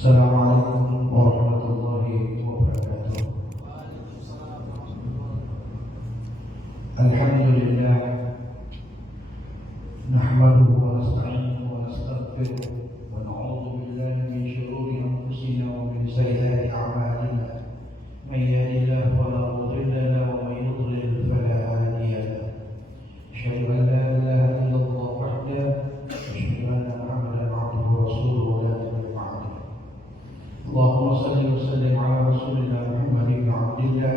Assalamualaikum warahmatullahi wabarakatuh. Alhamdulillah, nahmaduhu wa nasta'inuhu wa nastaghfiruh wa na'udzu billahi min shururi anfusina wa min sayyiati a'malina. May yahdihillahu fala mudilla lahu wa may yudlil fala hadiya lahu. Asyhadu an la ilaha illallah wahdahu wa asyhadu anna Muhammadan 'abduhu wa rasuluhu la nabiyya ba'dahu. Allahumma shalli wa sallim ala rasulina Muhammad ibn Abdillah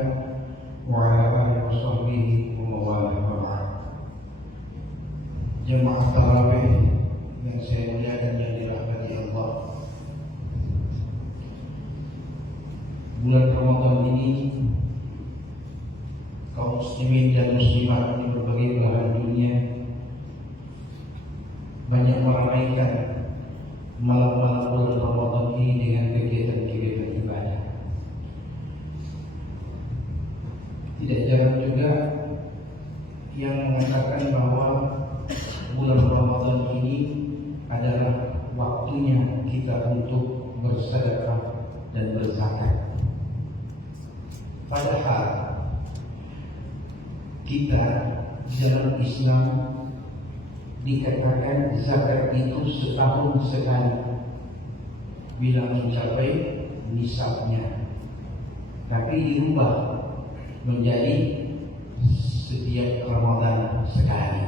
wa ala alihi wa sahbihi wa mawalah wa ba'd. Jemaah tarawih yang saya muliakan yang dirahmati Allah, bulan Ramadan ini kaum muslimin dan muslimat di berbagai belahan dunia banyak meramaikan malam-malam bulan Ramadan ini dengan kegiatan-kegiatan ibadah. Tidak jarang juga yang mengatakan bahwa bulan Ramadan ini adalah waktunya kita untuk bersedekah dan berzakat. Padahal kita di dalam Islam dikatakan zakat itu setahun sekali bila mencapai nisabnya, tapi dirubah menjadi setiap Ramadan sekali.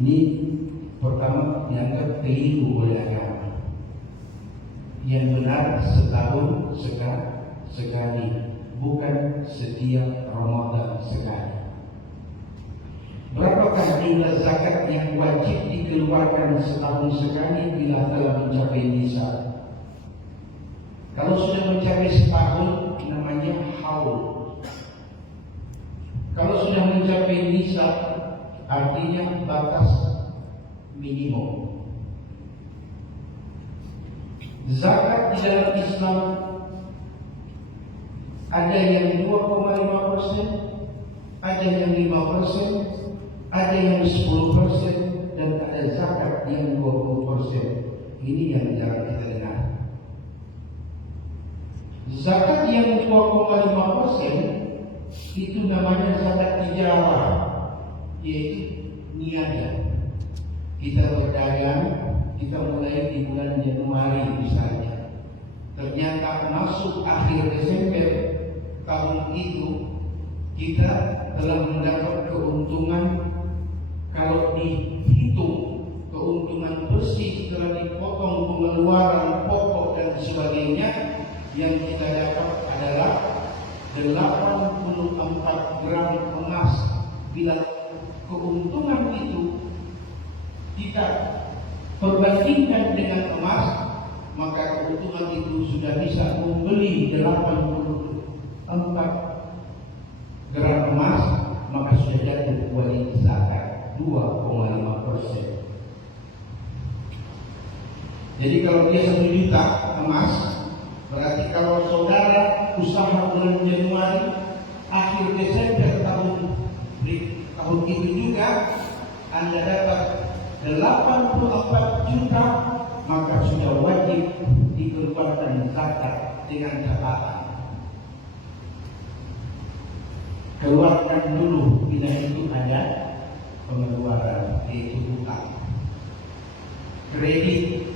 Ini pertama dianggap keliru oleh agama. Yang benar setahun sekali, bukan setiap Ramadan sekali. Berapakah jumlah zakat yang wajib dikeluarkan setahun sekali bila telah mencapai nisab? Kalau sudah mencapai setahun namanya haul. Kalau sudah mencapai nisab artinya batas minimum. Zakat di dalam Islam ada yang 2,5%, ada yang 5%, ada yang 10%, dan ada zakat yang 20%. Ini yang jarang kita dengar. Zakat yang 2,5% itu namanya zakat tijarah, yaitu niaga. Kita berdagang, kita mulai di bulan Januari misalnya. Ternyata masuk akhir Desember tahun itu kita telah mendapat keuntungan. Kalau dihitung keuntungan bersih setelah dipotong pengeluaran pokok dan sebagainya, yang kita dapat adalah 84 gram emas. Bila keuntungan itu kita perbandingkan dengan emas, maka keuntungan itu sudah bisa membeli 84 gram emas, maka sudah jatuh wajib zakat 2,5%. Jadi kalau dia 1 juta emas, berarti kalau saudara usaha bulan Januari, akhir Desember tahun itu juga Anda dapat 84 juta, maka sudah wajib dikeluarkan zakat dengan catatan. Keluarkan dulu bila itu ada pengeluaran, yaitu hutang, kredit,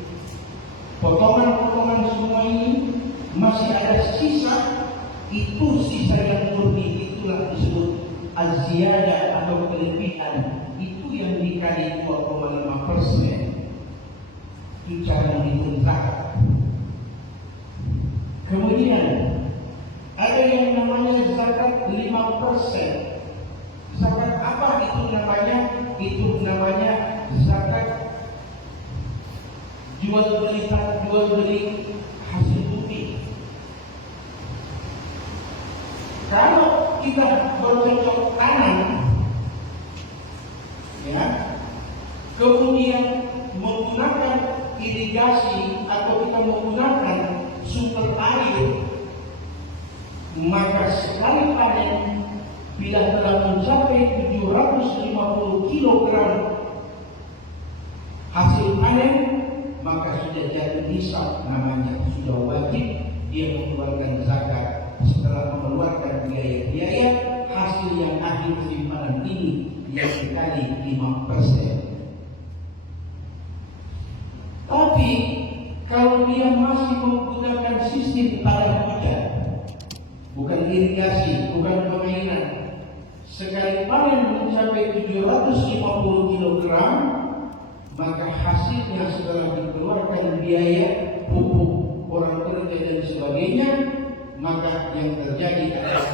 potongan-potongan semua ini masih ada sisa. Itu sisa yang murni, itulah disebut az-ziyadah atau kelebihan. Itu yang dikali 2,5%. Itu cara menghitung zakat. Kemudian ada yang namanya zakat 5%. Zakat apa itu namanya? Itu namanya zakat jual beli hasil bumi. Kalau kita bercocok tanam, ya, kemudian menggunakan irigasi atau kita menggunakan sumber air, maka sekali panen bila telah mencapai 750 kg hasil panen, maka sudah jatuh nisab namanya, sudah wajib dia mengeluarkan zakat. Setelah mengeluarkan biaya-biaya, hasil yang akhir simpanan ini yang dikali 5%. Tapi kalau dia masih menggunakan sistem tanah hujan, bukan irigasi, bukan pemainan, sekali panen mencapai 750 kg, maka hasilnya setelah dikeluarkan biaya pupuk, orang kerja dan sebagainya, maka yang terjadi adalah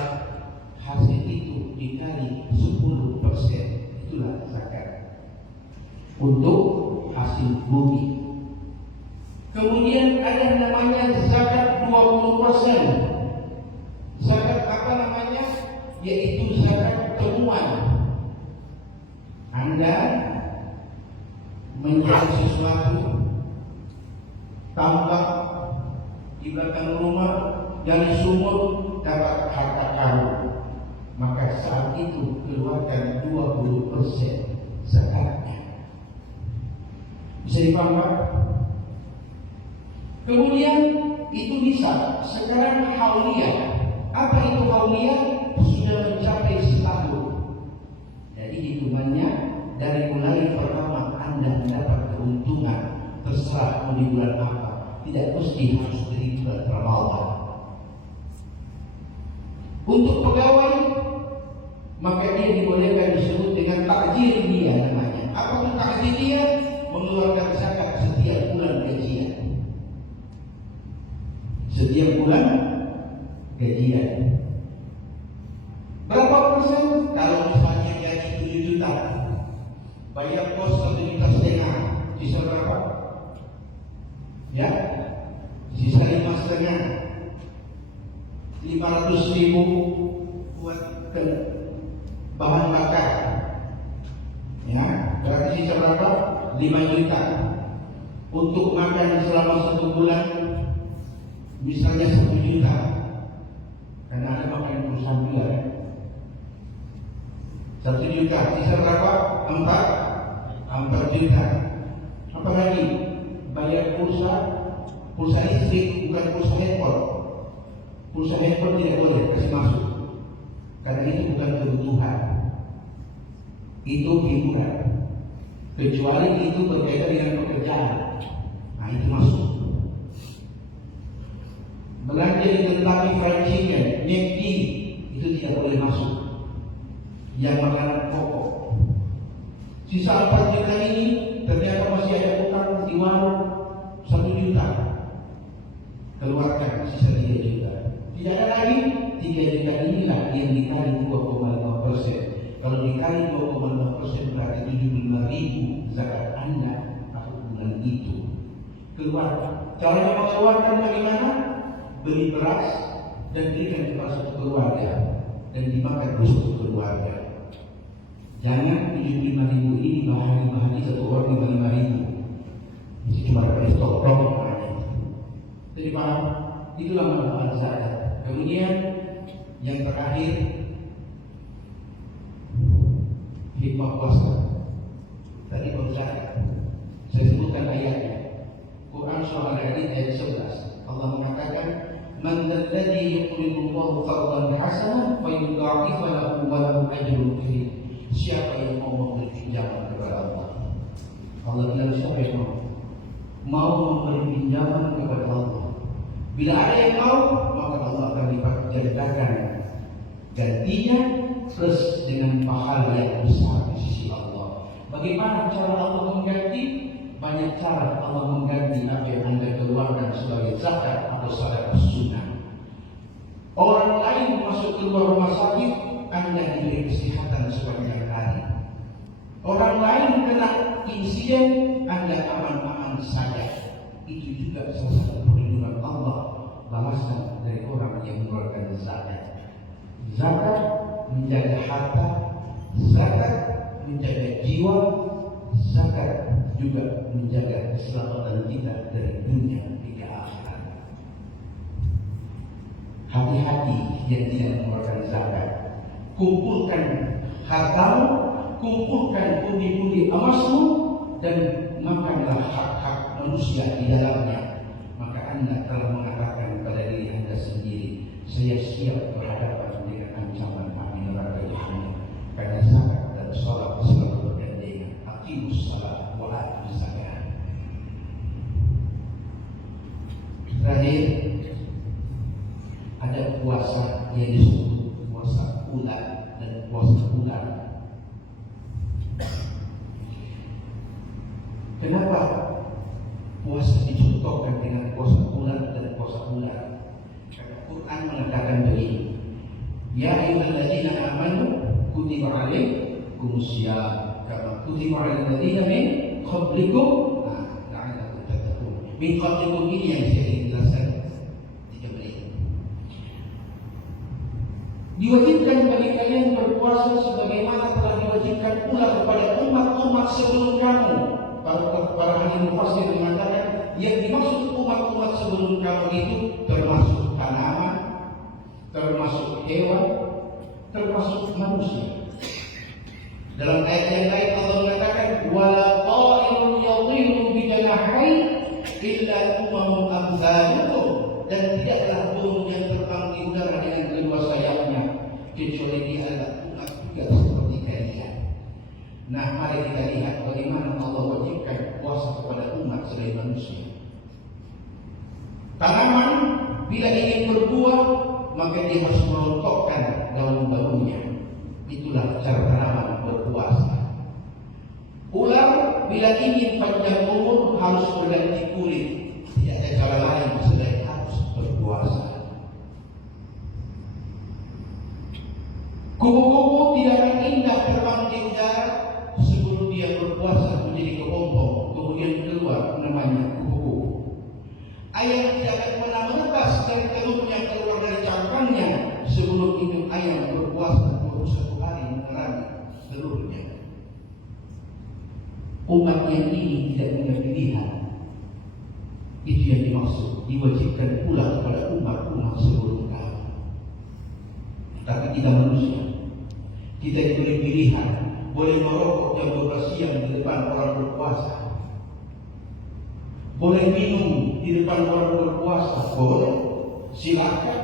hasil itu dikali 10%. Itulah zakat untuk hasil bumi. Kemudian ada namanya zakat 20%. Zakat apa namanya? Yaitu zakat temuan. Anda menjual sesuatu, tambak di belakang rumah, dari sumur dapat harta karun, maka saat itu keluarkan 20% zakatnya. Bisa dipahami? Kemudian itu bisa. Sekarang hauliyah. Apa itu hauliyah? Sudah mencapai setahun. Jadi hitungannya dari mulai pertama Anda mendapat keuntungan, terserah mau di bulan apa, tidak mesti harus dari bulan Ramadan. Untuk pegawai, maka dia dibolehkan disebut dengan takjir dia namanya. Apa itu takjir dia? Mengeluarkan zakat setiap bulan gajian. Setiap bulan gajian. Berapa persen? Kalau misalnya gaji 7 juta, bayar kos 1,5 juta, sisa berapa? Ya, sisa 5,5. 500.000 buat bahan bakar. Ya, berarti sisa berapa? 5 juta. Untuk makan selama 1 bulan, misalnya 1 juta, karena ada makan perusahaan juga. 1 juta, sisa berapa? 4 juta. Apa lagi? Bayar pulsa listrik, bukan pulsa handphone. Pulsa handphone tidak boleh kasih masuk, karena itu bukan kebutuhan, itu hiburan. Kecuali itu berkaitan dengan pekerjaan, nah itu masuk. Belanja di tempat fried chicken, McD, itu tidak boleh masuk. Yang makanan pokok. Sisa 4 juta ini ternyata masih ada utang di warung 1 juta. Keluarkan sisa 3 juta. Tidak ada lagi, 3 juta inilah yang dikali 2,5%. Kalau dikali 2,5% berarti 75.000 zakat Anda pada bulan itu. Keluarkan. Caranya mengeluarkan bagaimana? Beli beras dan berikan kepada satu keluarga dan dimakan oleh satu keluarga. Jangan 75.000 ini bahan satu orang 55.000. Itu cuma dapat stok rokok. Jadi paham? Itulah manfaat zakat. Kemudian yang terakhir, hikmah puasa. Tadi zakat. Saya sebutkan ayatnya. Quran surah Al-Hadid ayat 11. Allah mengatakan, "Man alladhi yuqridu Allahu qardan hasanan fa yudha'ifu lahu wa lahu ajrun karim." Siapa yang mau memberi pinjaman kepada Allah? Allah bilang siapa yang mau memberi pinjaman kepada Allah? Bila ada yang mau, maka Allah akan lipat gandakan gantinya plus dengan pahala yang besar di sisi Allah. Bagaimana cara Allah mengganti? Banyak cara Allah mengganti apa yang Anda keluarkan sebagai zakat atau sedekah sunnah. Orang lain masuk keluar rumah sakit, Anda diberi kesehatan sepanjang hari. Orang lain kena insiden, Anda aman-aman saja. Itu juga salah satu perlindungan Allah, balasan dari orang yang mengeluarkan zakat. Zakat menjaga harta, zakat menjaga jiwa, zakat juga menjaga keselamatan kita dari dunia hingga akhirat. Hati-hati yang tidak mengeluarkan zakat. Kumpulkan hartamu, kumpulkan pundi-pundi emasmu, dan makanlah hak-hak manusia di dalamnya, maka Anda telah mengatakan pada diri Anda sendiri, saya siap berhadapan dengan ancaman api neraka Jahannam, karena zakat dan sholat selalu bergandengan. Aqimus shalah wa atuz zakah. Terakhir, ada puasa yang disebut puasa ular dan puasa ular. Kenapa puasa dicontohkan dengan puasa ular dan puasa ular? Karena Quran mengatakan begini, ya ayyuhalladzina amanu kutiba alaikumus syiyam kama kutiba alal ladzina min qablikum la'allakum tattaqun. Min qablikum ini yang saya jelaskan 3 menit. Diwajibkan bagi kalian berpuasa sebagaimana telah diwajibkan pula kepada umat-umat sebelum kamu. Para ahli mufassir mengatakan yang dimaksud umat-umat sebelum kamu itu termasuk tanaman, termasuk hewan, termasuk manusia. Dalam ayat yang lain Allah mengatakan wala ta'irun yatiru bi janahihi illa umamun amsalukum, dan tidaklah burung yang terbang di udara dengan kedua sayapnya kecuali dia adalah umat juga seperti kalian. Nah, mari kita lihat bagaimana Allah wajibkan puasa kepada umat selain manusia. Tanaman bila ingin berbuah maka dia harus merontokkan daun-daunnya. Itulah cara tanaman berpuasa. Ular bila ingin panjang umur harus berganti kulit. Tidak ada cara lain selain harus berpuasa. Kupu-kupu tidak akan indah terbang di udara sebelum dia berpuasa menjadi kepompong, kemudian keluar namanya kupu-kupu. Ayam tidak akan pernah menetas dari telurnya keluar dari cangkangnya sebelum induk ayam berpuasa 21 hari menerangi telurnya. Umat yang ini tidak punya pilihan. Itu yang dimaksud diwajibkan pula kepada umat-umat sebelum kami. Tapi kita manusia, kita diberi pilihan, boleh merokok jam 12 siang di depan orang berpuasa, boleh minum di depan orang berpuasa, boleh, silakan,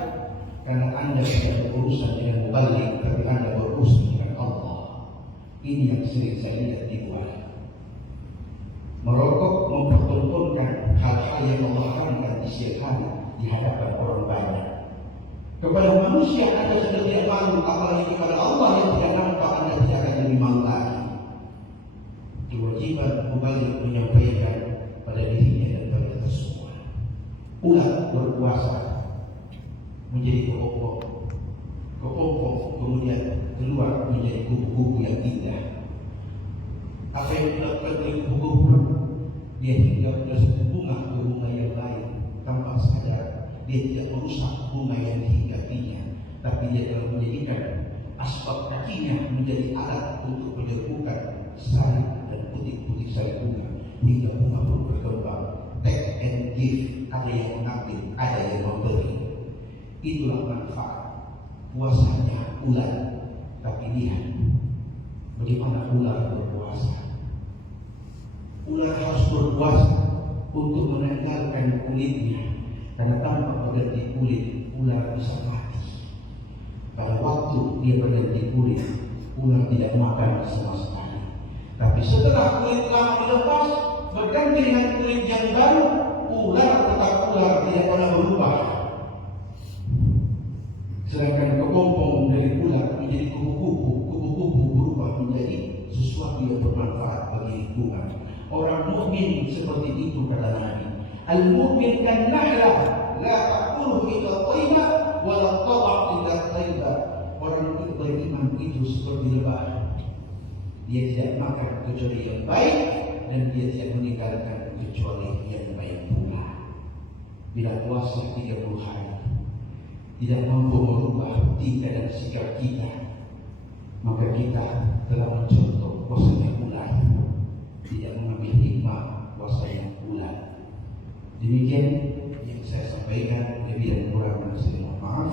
karena Anda tidak berurusan dengan mubalik, tapi Anda berurusan dengan Allah. Ini yang sering saya lihat dibuat. Merokok mempertontonkan hal-hal yang Allah haramkan di siang hari di hadapan orang banyak. Kepada manusia Anda sudah tidak malu, apalagi kepada Allah yang tidak nampak Anda tidak akan lebih malu lagi. Kewajiban mubalik menyampaikan pada dirinya dan pada kita semua. Ular berpuasa menjadi kepompong, kemudian keluar menjadi kupu-kupu yang indah. Apa yang dilakukan oleh kupu-kupu? Dia tidak menyelesaikan bunga ke bunga yang lain tanpa sadar. Dia tidak merusak bunga yang dihinggapinya, tapi dia telah menjadikan asbab kakinya menjadi alat untuk menyerbukan sari dan putih-putih sari bunga hingga bunga pun berkembang. Take and give, ada yang mengambil, ada yang memberi. Itulah manfaat puasanya ular. Tapi lihat bagaimana ular berpuasa. Ular harus berpuasa untuk menanggalkan kulitnya, karena tanpa berganti kulit ular bisa mati. Pada waktu dia berganti kulit, ular tidak makan sama sekali. Tapi setelah kulit lama dilepas, berganti dengan kulit yang baru, ular tetap ular, tidak pernah berubah. Sedangkan kepompong dari ular menjadi kupu-kupu, kupu-kupu berubah menjadi sesuatu yang bermanfaat bagi lingkungan. Orang mukmin seperti itu kata Nabi. Al-mu'min kan na'la la ta'kuluhu illa thayyibah wa la tad'u illa thayyibah. Orang itu beriman itu seperti lebah. Dia tidak makan kecuali yang baik dan dia tidak meninggalkan kecuali yang baik pula. Bila puasa 30 hari tidak mampu merubah tingkah dan sikap kita, maka kita telah mencontoh puasanya ular, tidak mengambil hikmah puasanya ular. Demikian yang saya sampaikan, lebih dan kurang saya mohon maaf.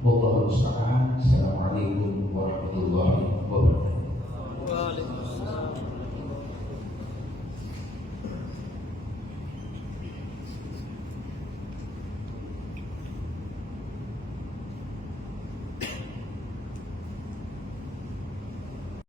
Wallahu musta'an. Assalamualaikum warahmatullahi wabarakatuh.